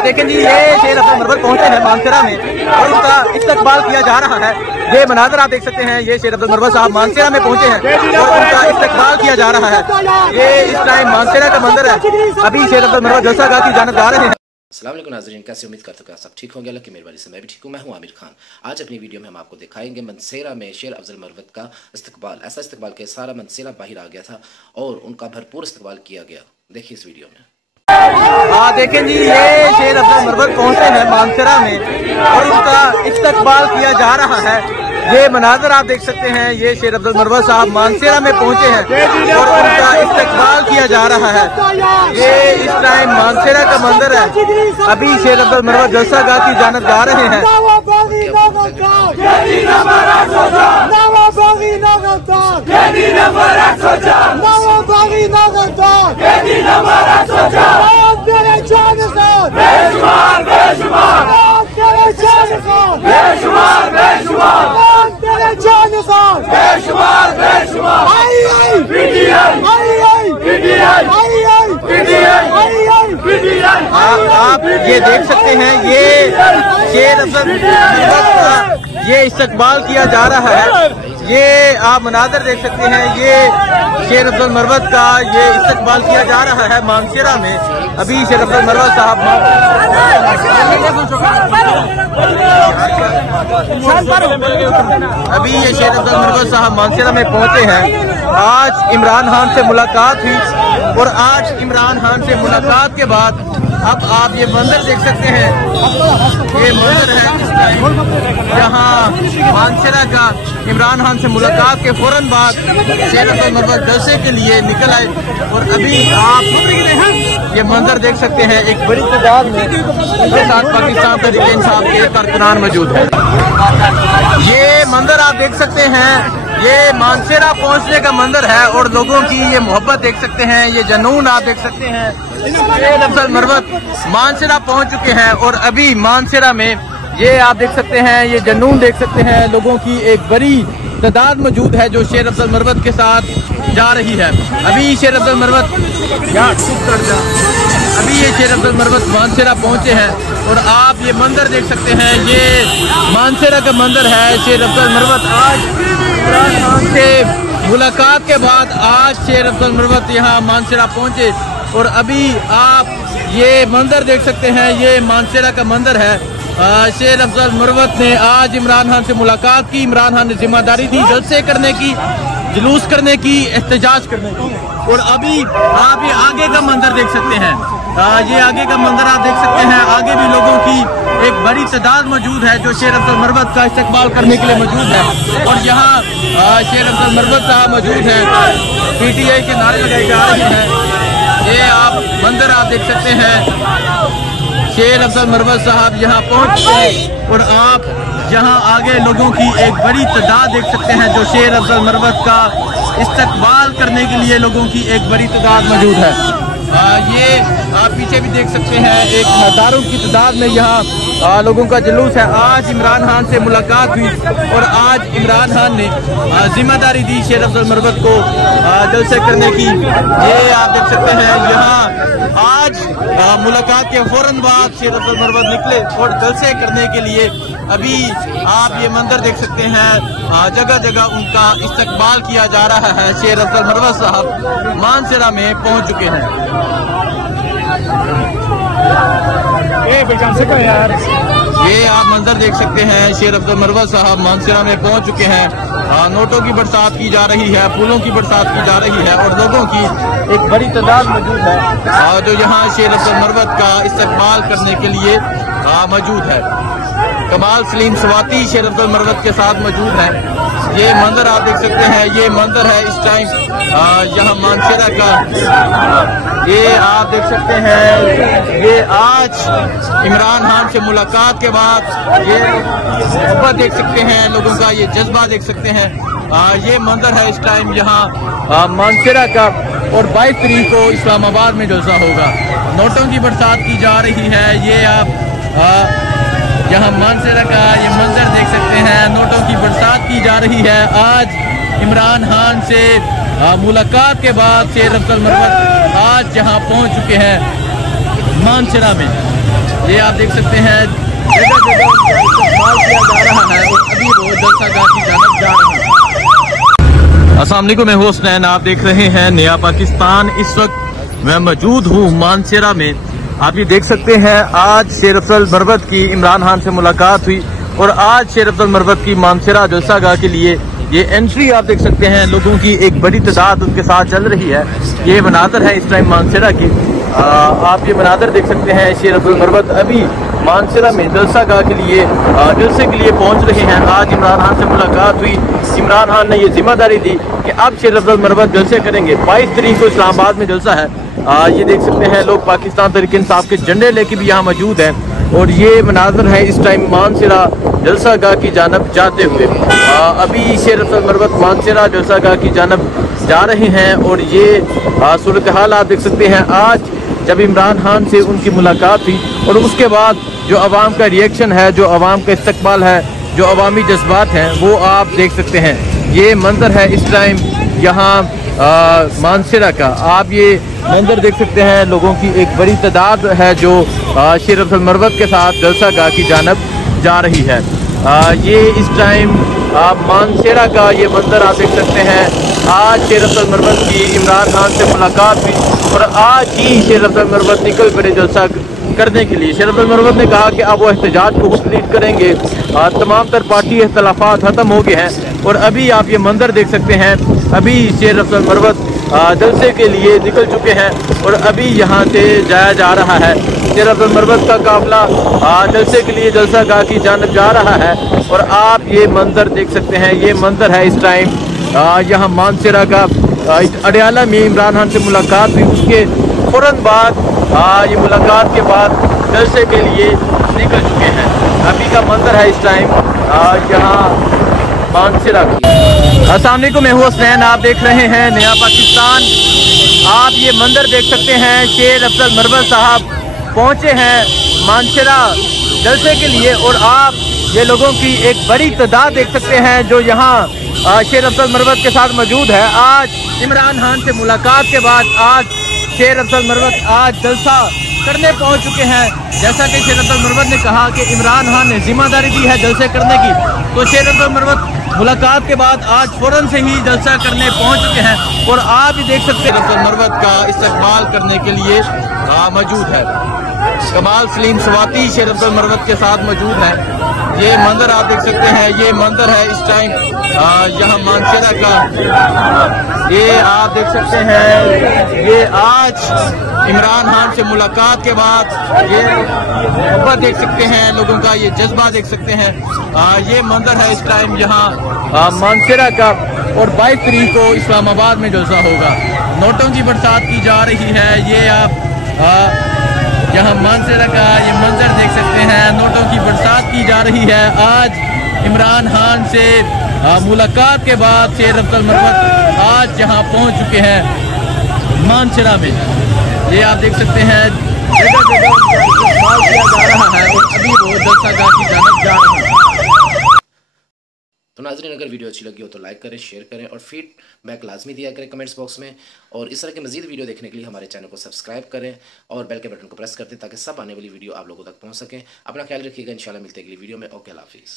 देखें जी, ये शेर अब्दुल मरवत पहुंचे हैं मानसरा में और उनका इस्तकबाल किया जा रहा है। ये मनाजर आप देख सकते हैं, ये शेर अब्दुल मरवत साहब मानसरा में पहुंचे हैं और उनका इस्तकबाल किया जा रहा है। ये इस टाइम मानसरा का मंदिर है। अभी शेर अब्दुल मरवत जलसागाह की जानिब जा रहे हैं। अस्सलाम वालेकुम नाज़रीन, कैसे उम्मीद करते हो सब ठीक होंगे। अल्लाह की मेहरबानी से मैं भी ठीक हूँ। मैं हूँ आमिर खान। आज अपनी वीडियो में हम आपको दिखाएंगे मानसरा में शेर अब्दुल मरवत का इस्तकबाल। ऐसा इस्तकबाल के सारा मानसरा बाहर आ गया था और उनका भरपूर इस्तकबाल किया गया। देखिए इस वीडियो में। देखें जी, ये शेर अब्दुल मरवत पहुंचे हैं मानसरा में और उनका इस्तकबाल किया जा रहा है। ये मनाजर आप देख सकते हैं, ये शेर अब्दुल मरवत साहब मानसरा में पहुंचे हैं और उनका इस्तकबाल किया जा रहा है। ये इस टाइम मानसरा का मंदिर है। अभी शेर अब्दुल मरवत जलसागाह की जानिब जा रहे हैं। आप ये देख सकते हैं, ये शेर अब्दुल मरवत का ये इस्तकबाल किया जा रहा है। ये आप मनाजर देख सकते हैं, ये शेर अब्दुल मरवत का ये इस्तकबाल किया जा रहा है मानसरा में। अभी शेर अब्दुल मरवत साहब मानसरा में पहुंचे हैं। आज इमरान खान से मुलाकात हुई और आज इमरान खान से मुलाकात के बाद अब आप ये मंदिर देख सकते हैं। ये मंदिर है जहाँ मानसरा का इमरान खान से मुलाकात के फौरन बाद शेर अब्दुल मरवत जलसे के लिए निकल आए और अभी आप ये मंदिर देख सकते हैं। एक बड़ी तादाद में उनके साथ पाकिस्तान तहरीक इंसाफ के कारकुनान मौजूद है। ये मंदिर आप देख सकते हैं, ये मानसरा पहुंचने का मंदिर है और लोगों की ये मोहब्बत देख सकते हैं, ये जनून आप देख सकते हैं। शेर अब्दुल मरवत मानसरा पहुंच चुके हैं और अभी मानसरा में ये आप देख सकते हैं, ये जनून देख सकते हैं। लोगों की एक बड़ी तादाद मौजूद है जो शेर अब्दुल मरवत के साथ जा रही है। अभी शेर अब्दुल मरवत मानसरा पहुंचे हैं और आप ये मंदिर देख सकते हैं। ये मानसरा का मंदिर है। शेर अब्दुल मरवत आज इमरान खान से मुलाकात के बाद आज शेर अब्दुल मरवत यहाँ मानसरा पहुंचे और अभी आप ये मंदिर देख सकते हैं। ये मानसरा का मंदिर है। शेर अब्दुल मरवत ने आज इमरान खान से मुलाकात की। इमरान खान ने जिम्मेदारी दी जलसे करने की, जुलूस करने की, एहतजाज करने की। और अभी आप ये आगे का मंदिर देख सकते हैं। ये आगे का मंदिर आप देख सकते हैं। आगे भी लोगों की एक बड़ी तादाद मौजूद है जो शेर अब्दुल मरवत का इस्तकबाल करने के लिए मौजूद है। और यहाँ शेर अब्दुल मरवत साहब मौजूद हैं। PTI के नारे लगाए जा रहे हैं। ये आप मंदिर आप देख सकते हैं। शेर अब्दुल मरवत साहब यहाँ पहुँच गए और आप यहाँ आगे लोगों की एक बड़ी तादाद देख सकते हैं जो शेर अब्दुल मरवत का इस्तकबाल करने के लिए लोगों की एक बड़ी तादाद मौजूद है। ये आप पीछे भी देख सकते हैं, एक हजारों की तादाद में यहाँ लोगों का जुलूस है। आज इमरान खान से मुलाकात हुई और आज इमरान खान ने जिम्मेदारी दी शेर अब्दुल मरवत को जलसे करने की। ये आप देख सकते हैं, यहाँ आज मुलाकात के फौरन बाद शेर अब्दुल मरवत निकले और जलसे करने के लिए। अभी आप ये मंदिर देख सकते हैं, जगह जगह उनका इस्तकबाल किया जा रहा है। शेर अब्दुल मरवत साहब मानसरा में पहुंच चुके हैं। ये आप मंजर देख सकते हैं, शेर अब्दुल मरवत साहब मानसरा में पहुंच चुके हैं। नोटों की बरसात की जा रही है, फूलों की बरसात की जा रही है और लोगों की एक बड़ी तादाद मौजूद है जो यहाँ शेर अब्दुल मरवत का इस्तकबाल करने के लिए मौजूद है। कमाल सलीम स्वाति शेर अब्दुल मरवत के साथ मौजूद है। ये मंदिर आप देख सकते हैं, ये मंदिर है इस टाइम यहाँ मानसरा का। ये आप देख सकते हैं, ये आज इमरान खान से मुलाकात के बाद ये मोहब्बत देख सकते हैं, लोगों का ये जज्बा देख सकते हैं। ये मंदिर है इस टाइम यहाँ मानसरा का और 22 तारीख को इस्लामाबाद में जलसा होगा। नोटों की बरसात की जा रही है। ये आप यहाँ मानसरा का ये मंजर देख सकते हैं, नोटों की बरसात की जा रही है। आज इमरान खान से मुलाकात के बाद शेर अब्दुल मरवत आज यहाँ पहुँच चुके हैं मानसरा में। ये आप देख सकते हैं जगह जगह उनका इस्तेमाल किया जा रहा है और अभी वो जलसागाह की जानब जा रहे हैं। अस्सलाम वालेकुम, मैं हुसनैन, आप देख रहे हैं नया पाकिस्तान। इस वक्त मैं मौजूद हूँ मानसेरा में। आप ये देख सकते हैं आज शेर अफजल मरवत की इमरान खान से मुलाकात हुई और आज शेर अफजल मरवत की मानसेरा जलसागाह के लिए ये एंट्री आप देख सकते हैं। लोगों की एक बड़ी तादाद उनके साथ चल रही है। ये मनाजर है इस टाइम मानसेरा की। आप ये मनाजर देख सकते हैं। शेर अफजल मरवत अभी मानसेरा में जलसागाह के लिए जलसे के लिए पहुंच रहे हैं। आज इमरान खान से मुलाकात हुई। इमरान खान ने ये जिम्मेदारी दी कि अब शेर अफजल मरवत जलसे करेंगे। 22 तारीख को इस्लामाबाद में जलसा है। ये देख सकते हैं लोग पाकिस्तान तहरीक इंसाफ के झंडे लेके भी यहाँ मौजूद हैं और ये मनाजर है इस टाइम मानसेरा जलसागाह की जानब जाते हुए। अभी शेर अफजल मरवत मानसेरा जलसागाह की जानब जा रहे हैं और ये सूरत हाल आप देख सकते हैं। आज जब इमरान खान से उनकी मुलाकात हुई और उसके बाद जो अवाम का रिएक्शन है, जो अवाम का इस्तकबाल है, जो अवामी जज्बात हैं, वो आप देख सकते हैं। ये मंजर है इस टाइम यहाँ मानसेरा का। आप ये मंजर देख सकते हैं। लोगों की एक बड़ी तादाद है जो शेर अफजल मरवत के साथ जलसागाह की जानब जा रही है। ये इस टाइम मानसेरा का ये मंजर आप देख सकते हैं। आज शेर अफजल मरवत की इमरान खान से मुलाकात हुई और आज ही शेर अफजल मरवत निकल पड़े जलसा करने के लिए। शेर अफजल मरवत ने कहा कि अब वो एहतजाज को कंप्लीट करेंगे। तमाम तर पार्टी इख्तलाफात ख़त्म हो गए हैं और अभी आप ये मंजर देख सकते हैं। अभी शेर अफजल मरवत जलसे के लिए निकल चुके हैं और अभी यहाँ से जाया जा रहा है। शेर अफजल मरवत का काफिला जलसे के लिए जलसागाह की जानब जा रहा है और आप ये मंजर देख सकते हैं। ये मंजर है इस टाइम यहाँ मानसेरा का। अडयाला में इमरान खान से मुलाकात हुई, उसके फौरन बाद ये मुलाकात के बाद जलसे के लिए निकल चुके हैं। अभी का मंजर है इस टाइम यहाँ मानसेरा की। अस्सलाम वालेकुम, मैं हुसनैन, आप देख रहे हैं नया पाकिस्तान। आप ये मंजर देख सकते हैं। शेर अफजल मरवत साहब पहुँचे हैं मानसेरा जलसे के लिए और आप ये लोगों की एक बड़ी तादाद देख सकते हैं जो यहाँ शेर अफजल मरवत के साथ मौजूद है। आज इमरान खान से मुलाकात के बाद आज शेर अफजल मरवत आज जलसा करने पहुंच चुके हैं। जैसा कि शेर अफजल मरवत ने कहा कि इमरान खान ने जिम्मेदारी दी है जलसे करने की, तो शेर अफजल मरवत मुलाकात के बाद आज फौरन से ही जलसा करने पहुंच चुके हैं और आप भी देख सकते हैं अफजल मरवत का इस्तकबाल करने के लिए मौजूद है। कमाल सलीम स्वाति शेर अफजल मरवत के साथ मौजूद है। ये मंजर आप देख सकते हैं। ये मंजर है इस टाइम यहाँ मानसेरा का। ये आप देख सकते हैं। ये आज इमरान खान से मुलाकात के बाद ये मोहब्बत देख सकते हैं लोगों का, ये जज्बा देख सकते हैं। ये मंजर है इस टाइम यहाँ मानसेरा का और 22 तारीख को इस्लामाबाद में जलसा होगा। नोटों की बरसात की जा रही है। ये आप यहाँ मानसेरा का ये मंजर देख सकते हैं। नोटों की बरसात की जा रही है। आज इमरान खान से मुलाकात के बाद शेर अफजल मरवत आज यहाँ पहुँच चुके हैं मानसेरा में। ये आप देख सकते हैं जगह जगह उनका इस्तेमाल किया जा रहा है और अभी वो जलसागाह की जानब जा रहे हैं। तो नाज़रीन, अगर वीडियो अच्छी लगी हो तो लाइक करें, शेयर करें और फीडबैक लाजमी दिया करें कमेंट्स बॉक्स में। और इस तरह के मजीद वीडियो देखने के लिए हमारे चैनल को सब्सक्राइब करें और बेल के बटन को प्रेस कर दें ताकि सब आने वाली वीडियो आप लोगों तक पहुंच सकें। अपना ख्याल रखिएगा। इंशाल्लाह मिलते हैं अगली वीडियो में। ओके, अल्लाह हाफिज़।